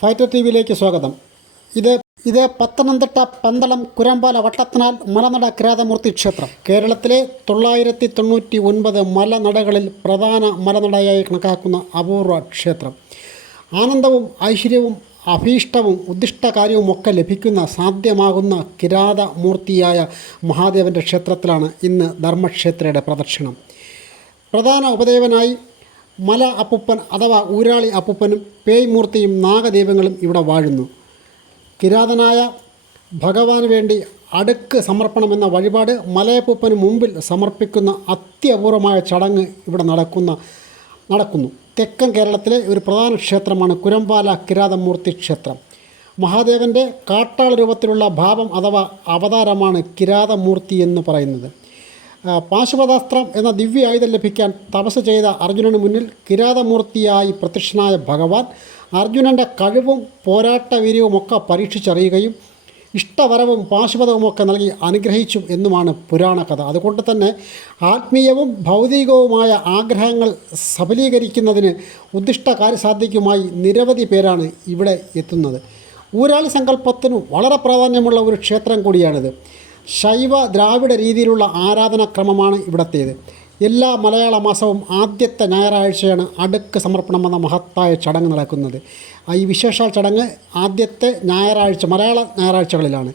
Fighter T വിയിലേക്ക് സ്വാഗതം. ഇത് പത്തനംതിട്ട പന്തളം കുരമ്പാല വട്ടത്തിനാൽ മലനട കിരാതമൂർത്തി ക്ഷേത്രം. കേരളത്തിലെ 999 മലനടകളിൽ പ്രധാന മലനടയായി കണക്കാക്കുന്ന അപൂർവ ക്ഷേത്രം. ആനന്ദവും ഐശ്വര്യവും അഭീഷ്ടവും ഉദ്ദിഷ്ടകാര്യവുമൊക്കെ ലഭിക്കുന്ന സാധ്യമാകുന്ന കിരാതമൂർത്തിയായ മഹാദേവൻ്റെ ക്ഷേത്രത്തിലാണ് ഇന്ന് ധർമ്മക്ഷേത്രയുടെ പ്രദക്ഷിണം. പ്രധാന ഉപദേവനായി മല അപ്പൂപ്പൻ അഥവാ ഊരാളി അപ്പൂപ്പനും പേയ്മൂർത്തിയും നാഗദൈവങ്ങളും ഇവിടെ വാഴുന്നു. കിരാതനായ ഭഗവാന് വേണ്ടി അടുക്ക് സമർപ്പണം എന്ന വഴിപാട് മലയപ്പൂപ്പന് മുമ്പിൽ സമർപ്പിക്കുന്ന അത്യപൂർവമായ ചടങ്ങ് ഇവിടെ നടക്കുന്നു. തെക്കൻ കേരളത്തിലെ ഒരു പ്രധാന ക്ഷേത്രമാണ് കുരമ്പാല കിരാതമൂർത്തി ക്ഷേത്രം. മഹാദേവൻ്റെ കാട്ടാള രൂപത്തിലുള്ള ഭാവം അഥവാ അവതാരമാണ് കിരാതമൂർത്തി എന്ന് പറയുന്നത്. പാശുപതാസ്ത്രം എന്ന ദിവ്യ ആയുധം ലഭിക്കാൻ തപസ് ചെയ്ത അർജുനന് മുന്നിൽ കിരാതമൂർത്തിയായി പ്രത്യക്ഷനായ ഭഗവാൻ അർജുനൻ്റെ കഴിവും പോരാട്ടവീര്യവുമൊക്കെ പരീക്ഷിച്ചറിയുകയും ഇഷ്ടവരവും പാശുപതവുമൊക്കെ നൽകി അനുഗ്രഹിച്ചു എന്നുമാണ് പുരാണ കഥ. അതുകൊണ്ട് തന്നെ ആത്മീയവും ഭൗതികവുമായ ആഗ്രഹങ്ങൾ സഫലീകരിക്കുന്നതിന് ഉദ്ദിഷ്ട കാര്യസാധ്യക്കുമായി നിരവധി പേരാണ് ഇവിടെ എത്തുന്നത്. ഊരാളി സങ്കല്പത്തിന് വളരെ പ്രാധാന്യമുള്ള ഒരു ക്ഷേത്രം കൂടിയാണിത്. ശൈവ ദ്രാവിഡ രീതിയിലുള്ള ആരാധനാക്രമമാണ് ഇവിടത്തേത്. എല്ലാ മലയാള മാസവും ആദ്യത്തെ ഞായറാഴ്ചയാണ് അടുക്ക് സമർപ്പണം എന്ന മഹത്തായ ചടങ്ങ് നടക്കുന്നത്. ഈ വിശേഷാൽ ചടങ്ങ് ആദ്യത്തെ ഞായറാഴ്ച മലയാള ഞായറാഴ്ചകളിലാണ്.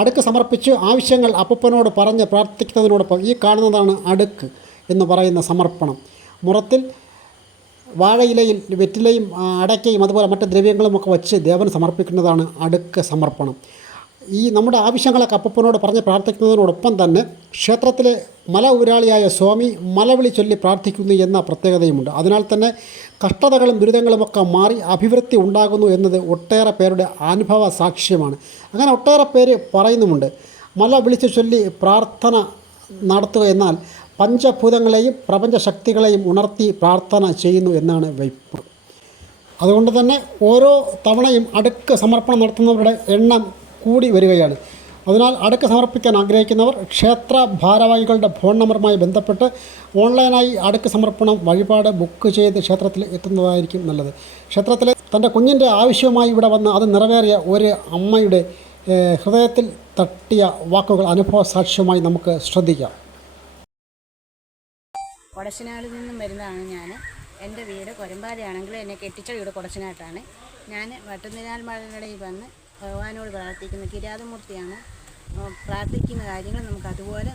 അടുക്ക് സമർപ്പിച്ച് ആവശ്യങ്ങൾ അപ്പൂപ്പനോട് പറഞ്ഞ് പ്രാർത്ഥിക്കുന്നതിനോടൊപ്പം ഈ കാണുന്നതാണ് അടുക്ക് എന്ന് പറയുന്ന സമർപ്പണം. മുറത്തിൽ വാഴയിലയിൽ വെറ്റിലയും അടയ്ക്കയും അതുപോലെ മറ്റ് ദ്രവ്യങ്ങളുമൊക്കെ വച്ച് ദേവന് സമർപ്പിക്കുന്നതാണ് അടുക്ക് സമർപ്പണം. ഈ നമ്മുടെ ആവശ്യങ്ങളൊക്കെ അപ്പൂപ്പനോട് പറഞ്ഞ് പ്രാർത്ഥിക്കുന്നതിനോടൊപ്പം തന്നെ ക്ഷേത്രത്തിലെ മല ഊരാളിയായ സ്വാമി മലവിളി ചൊല്ലി പ്രാർത്ഥിക്കുന്നു എന്ന പ്രത്യേകതയുമുണ്ട്. അതിനാൽ തന്നെ കഷ്ടതകളും ദുരിതങ്ങളുമൊക്കെ മാറി അഭിവൃദ്ധി ഉണ്ടാകുന്നു എന്നത് ഒട്ടേറെ പേരുടെ അനുഭവ സാക്ഷ്യമാണ്. അങ്ങനെ ഒട്ടേറെ പേര് പറയുന്നുമുണ്ട്. മല വിളിച്ച് ചൊല്ലി പ്രാർത്ഥന നടത്തുക എന്നാൽ പഞ്ചഭൂതങ്ങളെയും പ്രപഞ്ചശക്തികളെയും ഉണർത്തി പ്രാർത്ഥന ചെയ്യുന്നു എന്നാണ് വയ്പ്. അതുകൊണ്ട് തന്നെ ഓരോ തവണയും അടുക്ക് സമർപ്പണം നടത്തുന്നവരുടെ എണ്ണം കൂടി വരികയാണ്. അതിനാൽ അടുക്ക് സമർപ്പിക്കാൻ ആഗ്രഹിക്കുന്നവർ ക്ഷേത്ര ഭാരവാഹികളുടെ ഫോൺ നമ്പറുമായി ബന്ധപ്പെട്ട് ഓൺലൈനായി അടുക്ക് സമർപ്പണം വഴിപാട് ബുക്ക് ചെയ്ത് ക്ഷേത്രത്തിൽ എത്തുന്നതായിരിക്കും നല്ലത്. ക്ഷേത്രത്തിലെ തൻ്റെ കുഞ്ഞിൻ്റെ ആവശ്യവുമായി ഇവിടെ വന്ന് അത് നിറവേറിയ ഒരു അമ്മയുടെ ഹൃദയത്തിൽ തട്ടിയ വാക്കുകൾ അനുഭവ സാക്ഷ്യമായി നമുക്ക് ശ്രദ്ധിക്കാം. കൊടശനാളിൽ നിന്നും വരുന്നതാണ് ഞാൻ. എൻ്റെ വീട് കൊരമ്പാലയാണെങ്കിലും എന്നെ കെട്ടിച്ച വീട് കൊടശനാട്ടാണ്. ഞാൻ വട്ടുനിലാൽ മലനടയിൽ വന്ന് ഭഗവാനോട് പ്രാർത്ഥിക്കുന്ന കിരാതമൂർത്തിയാണ്. പ്രാർത്ഥിക്കുന്ന കാര്യങ്ങൾ നമുക്ക് അതുപോലെ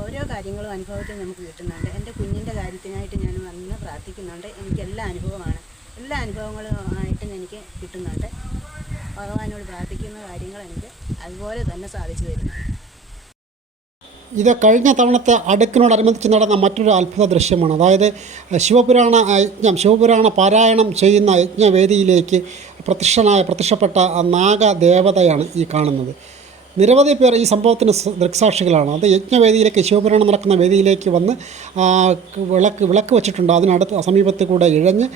ഓരോ കാര്യങ്ങളും അനുഭവത്തിൽ നമുക്ക് കിട്ടുന്നുണ്ട്. എൻ്റെ കുഞ്ഞിൻ്റെ കാര്യത്തിനായിട്ട് ഞാൻ വന്ന് പ്രാർത്ഥിക്കുന്നുണ്ട്. എനിക്ക് എല്ലാ അനുഭവങ്ങളുമായിട്ടും എനിക്ക് കിട്ടുന്നുണ്ട്. ഭഗവാനോട് പ്രാർത്ഥിക്കുന്ന കാര്യങ്ങൾ എനിക്ക് അതുപോലെ തന്നെ സാധിച്ചു തരുന്നുണ്ട്. ഇത് കഴിഞ്ഞ തവണത്തെ അടുക്കിനോടനുബന്ധിച്ച് നടന്ന മറ്റൊരു അത്ഭുത ദൃശ്യമാണ്. അതായത് ശിവപുരാണ പാരായണം ചെയ്യുന്ന യജ്ഞവേദിയിലേക്ക് പ്രത്യക്ഷപ്പെട്ട നാഗദേവതയാണ് ഈ കാണുന്നത്. നിരവധി പേർ ഈ സംഭവത്തിന് ദൃക്സാക്ഷികളാണ്. അത് യജ്ഞവേദിയിലേക്ക് ശിവപുരാണം നടക്കുന്ന വേദിയിലേക്ക് വന്ന് വിളക്ക് വെച്ചിട്ടുണ്ട്. അതിനടുത്ത് സമീപത്തിൽ കൂടെ ഇഴഞ്ഞ്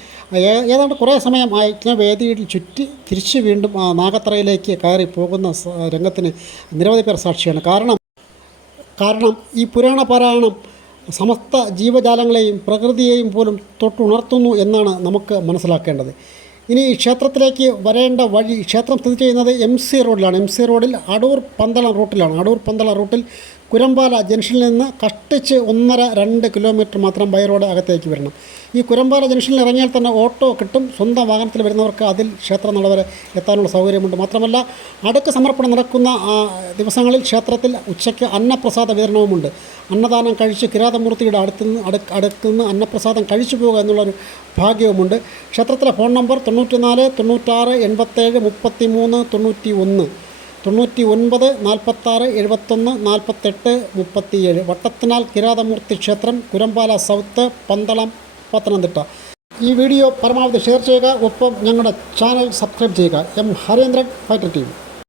ഏതാണ്ട് കുറേ സമയം ആ യജ്ഞവേദിയിൽ ചുറ്റി തിരിച്ച് വീണ്ടും നാഗത്തറയിലേക്ക് കയറി പോകുന്ന രംഗത്തിന് നിരവധി പേർ സാക്ഷിയാണ്. കാരണം ഈ പുരാണ പാരായണം സമസ്ത ജീവജാലങ്ങളെയും പ്രകൃതിയെയും പോലും തൊട്ടുണർത്തുന്നു എന്നാണ് നമുക്ക് മനസ്സിലാക്കേണ്ടത്. ഇനി ഈ ക്ഷേത്രത്തിലേക്ക് വരേണ്ട വഴി, ക്ഷേത്രം സ്ഥിതി ചെയ്യുന്നത് MC റോഡിലാണ്. MC റോഡിൽ അടൂർ പന്തളം റൂട്ടിലാണ്. അടൂർ പന്തളം റൂട്ടിൽ കുരമ്പാല ജംഗ്ഷനിൽ നിന്ന് കഷ്ടിച്ച് 1.5-2 കിലോമീറ്റർ മാത്രം ബൈ റോഡ് അകത്തേക്ക് വരണം. ഈ കുരമ്പാല ജംഗ്ഷനിൽ ഇറങ്ങിയാൽ തന്നെ ഓട്ടോ കിട്ടും. സ്വന്തം വാഹനത്തിൽ വരുന്നവർക്ക് അതിൽ ക്ഷേത്ര നട വരെ എത്താനുള്ള സൗകര്യമുണ്ട്. മാത്രമല്ല അടുക്ക് സമർപ്പണം നടക്കുന്ന ദിവസങ്ങളിൽ ക്ഷേത്രത്തിൽ ഉച്ചയ്ക്ക് അന്നപ്രസാദ വിതരണവുമുണ്ട്. അന്നദാനം കഴിച്ച് കിരാതമൂർത്തിയുടെ അടുത്തുനിന്ന് അന്നപ്രസാദം കഴിച്ചു പോകുക എന്നുള്ളൊരു ഭാഗ്യവുമുണ്ട്. ക്ഷേത്രത്തിലെ ഫോൺ നമ്പർ 94 96 87 33 91 99 46 71 48 37. വട്ടത്തിനാൽ കിരാതമൂർത്തി ക്ഷേത്രം, കുരമ്പാല സൗത്ത്, പന്തളം, പത്തനംതിട്ട. ഈ വീഡിയോ പരമാവധി ഷെയർ ചെയ്യുക. ഒപ്പം ഞങ്ങളുടെ ചാനൽ സബ്സ്ക്രൈബ് ചെയ്യുക. M. Harendran, fighter TV.